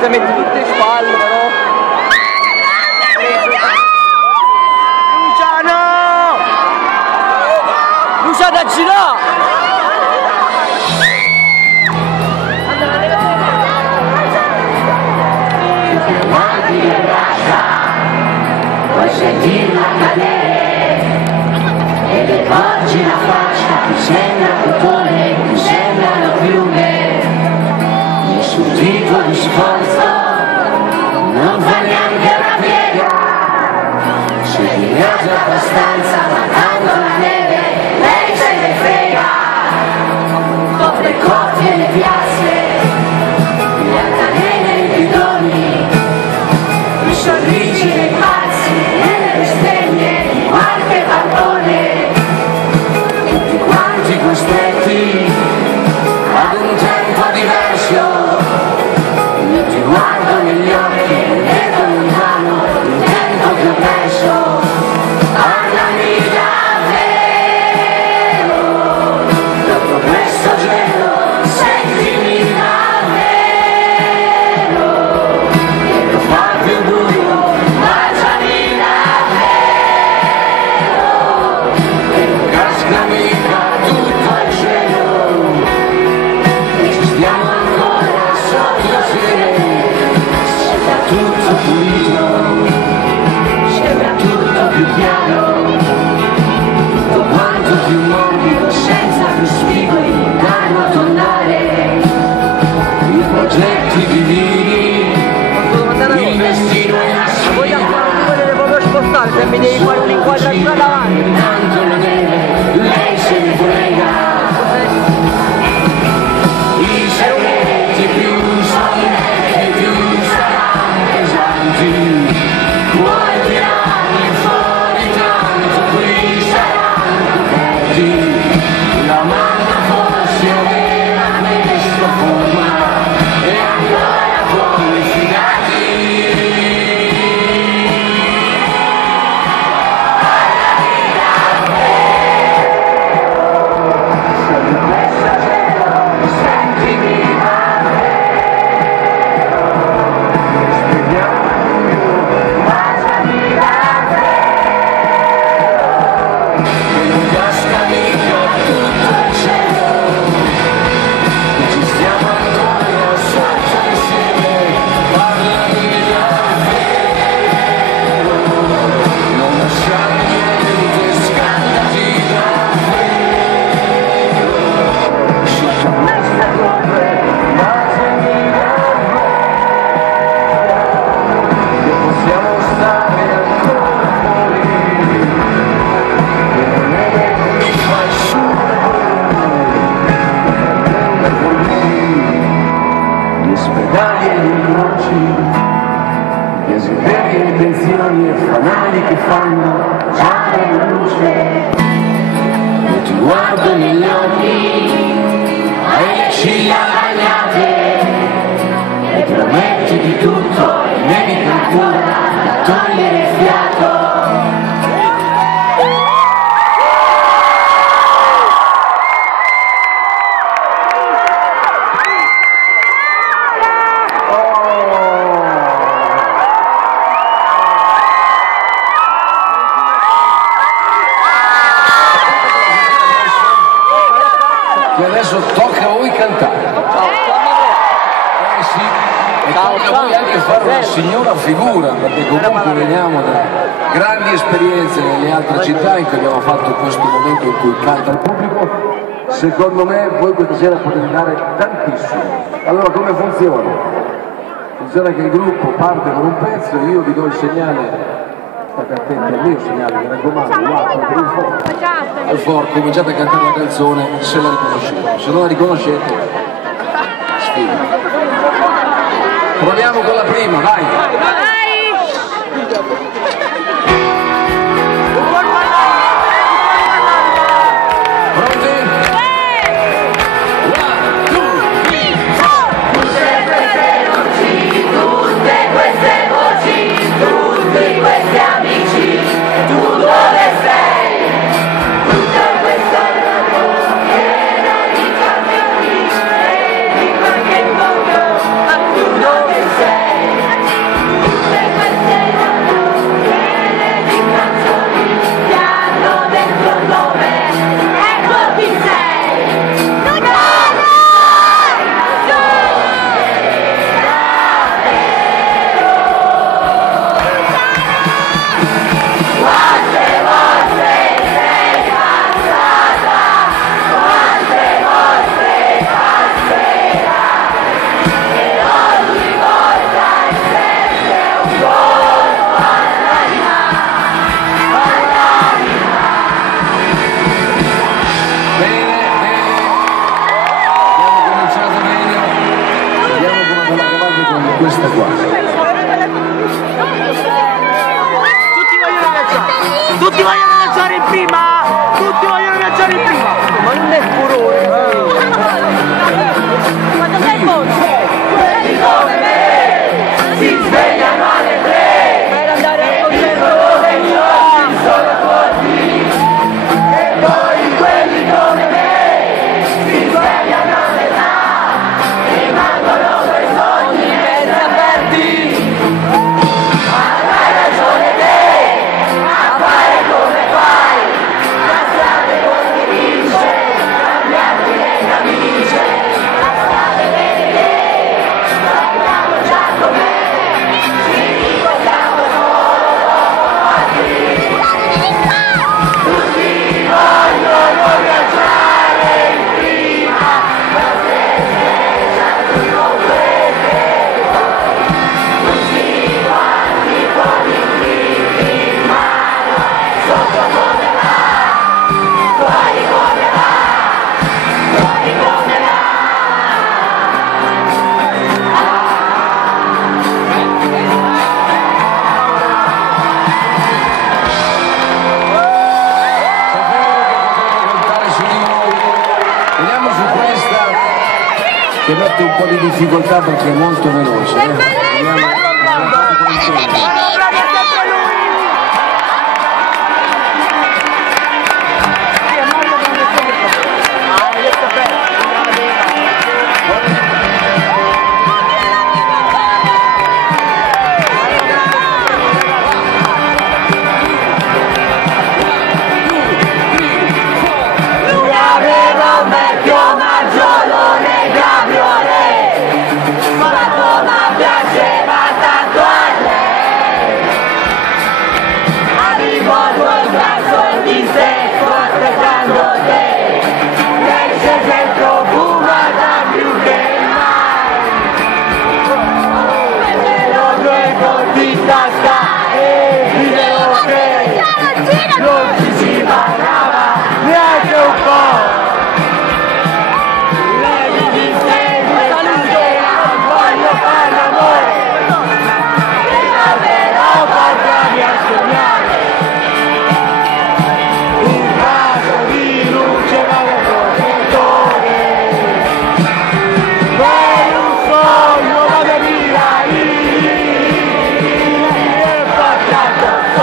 si mette tutte in spalle però. Luciano! Luciano da girare! Puoi sentirla cadere e le porgi la faccia, ti sembra cotone, ti sembrano piume, nessun tipo di sforzo, non fa neanche una piega, sei vignoso abbastanza ma tanto la neve, lei se ne frega, copre coppie le piazze, le altalene e i bidoni, i sorrisi dei pazzi nelle bestemmie di qualche balcone, tutti quanti costretti ad un tempo diverso. Io ti guardo negli occhi e vedo lontano il tempo che ho perso. Parlami davvero, dopo questo gelo, sentimi davvero, che non fa più buio, baciami davvero, che non casca mica tutto il cielo, e ci stiamo ancora sotto il cielo, sembra tutto pulito, sembra tutto più chiaro, tutto quanto più morbido, senza più spigoli da arrotondare, i progetti divini, il destino è la Vogliamo sfida. fare vedere proprio spostare, se mi devi fare un'inquadratura davanti. Tanto la neve, lei se ne frega. I segreti più solenni, più saranno pesanti. Vuoi tirarli fuori tanto, qui saranno coperti. La manna forse aveva messo forma e ancora fuori fidati. Gli ospedali e gli incroci, gli esemplari e le pensioni e fanali che fanno già la luce. Io ti guardo negli occhi, hai le ciglia bagnate e prometti di tutto e nevica ancora da togliere il fiato. E adesso tocca a voi cantare. Sì, e tocca a voi anche fare una signora figura, perché comunque veniamo da grandi esperienze nelle altre città in cui abbiamo fatto questo momento in cui canta il pubblico. Secondo me voi questa sera potete dare tantissimo. Allora come funziona? Funziona che il gruppo parte con un pezzo e io vi do il segnale. State attenti al mio segnale, mi raccomando, guarda, per il forte. Al forte, cominciate a cantare la canzone se la riconoscete. Se non la riconoscete, sfiga. Proviamo con la prima, vai! Pronti? Sei questa qua. Tutti vogliono viaggiare in prima! Tutti vogliono viaggiare in prima! Ma non è furore! Ma dov'è il posto? Quelli come me si svegliano alle 3 per andare al concerto dove io sono forti. E poi quelli come me si svegliano a metà e rimangono per sogni mezzi aperti. Ma hai ragione te! Come fai? La strada condividere, cambiarti le camicie, la strada verde, sappiamo già com'è, ci ricordiamo solo dopo altri. Tutti vogliono viaggiare in prima, la stessa tu non vede, tutti quanti con i figli in mano. Sotto come va, fuori come va, fuori come va. Contare su di voi. Veniamo su questa che mette un po' di difficoltà perché è molto veloce. Non ci si parlava neanche un po'. Levi di sempre stasera, voglio fare l'amore. Però portami a sognare. In caso di luce vado al protettore. Per un sogno vado via, e passato qualche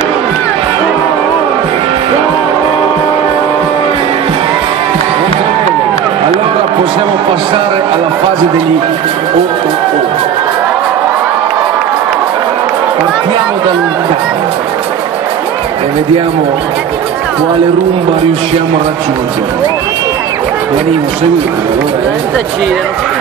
segno. Allora possiamo passare alla fase degli OOO. Partiamo da lontano e vediamo quale rumba riusciamo a raggiungere. Venimo, seguitemi allora.